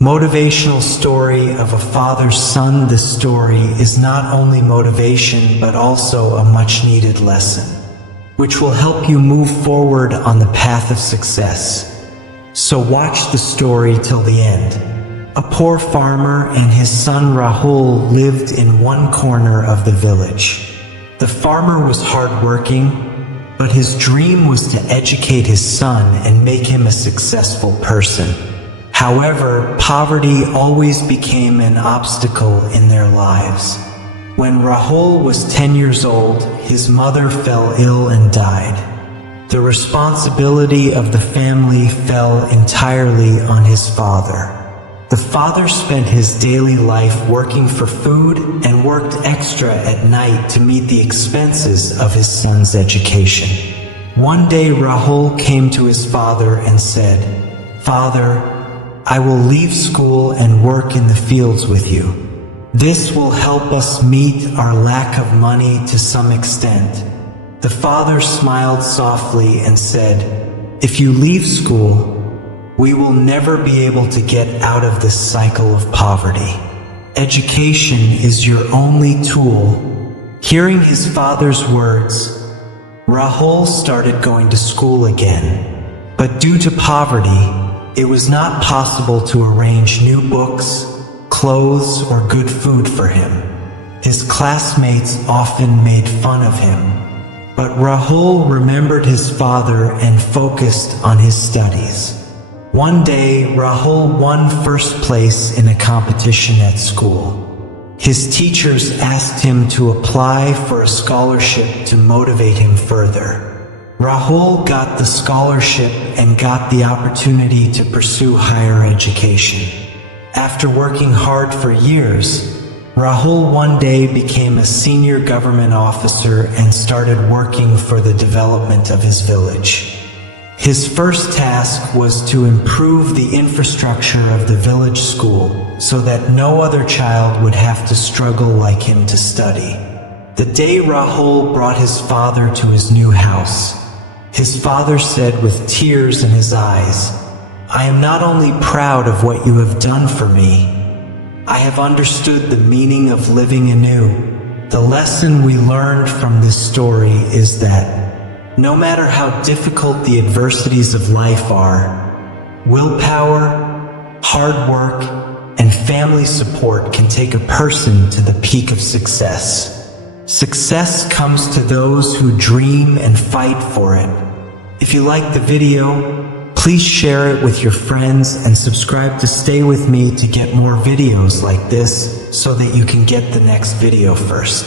Motivational story of a father's son. This story is not only motivation but also a much-needed lesson, which will help you move forward on the path of success. So watch the story till the end. A poor farmer and his son Rahul lived in one corner of the village. The farmer was hardworking, but his dream was to educate his son and make him a successful person. However, poverty always became an obstacle in their lives. When Rahul was 10 years old, his mother fell ill and died. The responsibility of the family fell entirely on his father. The father spent his daily life working for food and worked extra at night to meet the expenses of his son's education. One day Rahul came to his father and said, "Father, I will leave school and work in the fields with you. This will help us meet our lack of money to some extent." The father smiled softly and said, "If you leave school, we will never be able to get out of this cycle of poverty. Education is your only tool." Hearing his father's words, Rahul started going to school again. But due to poverty, it was not possible to arrange new books, clothes, or good food for him. His classmates often made fun of him. But Rahul remembered his father and focused on his studies. One day, Rahul won first place in a competition at school. His teachers asked him to apply for a scholarship to motivate him further. Rahul got the scholarship and got the opportunity to pursue higher education. After working hard for years, Rahul one day became a senior government officer and started working for the development of his village. His first task was to improve the infrastructure of the village school so that no other child would have to struggle like him to study. The day Rahul brought his father to his new house, his father said with tears in his eyes, "I am not only proud of what you have done for me, I have understood the meaning of living anew." The lesson we learned from this story is that no matter how difficult the adversities of life are, willpower, hard work, and family support can take a person to the peak of success. Success comes to those who dream and fight for it. If you liked the video, please share it with your friends and subscribe to stay with me to get more videos like this so that you can get the next video first.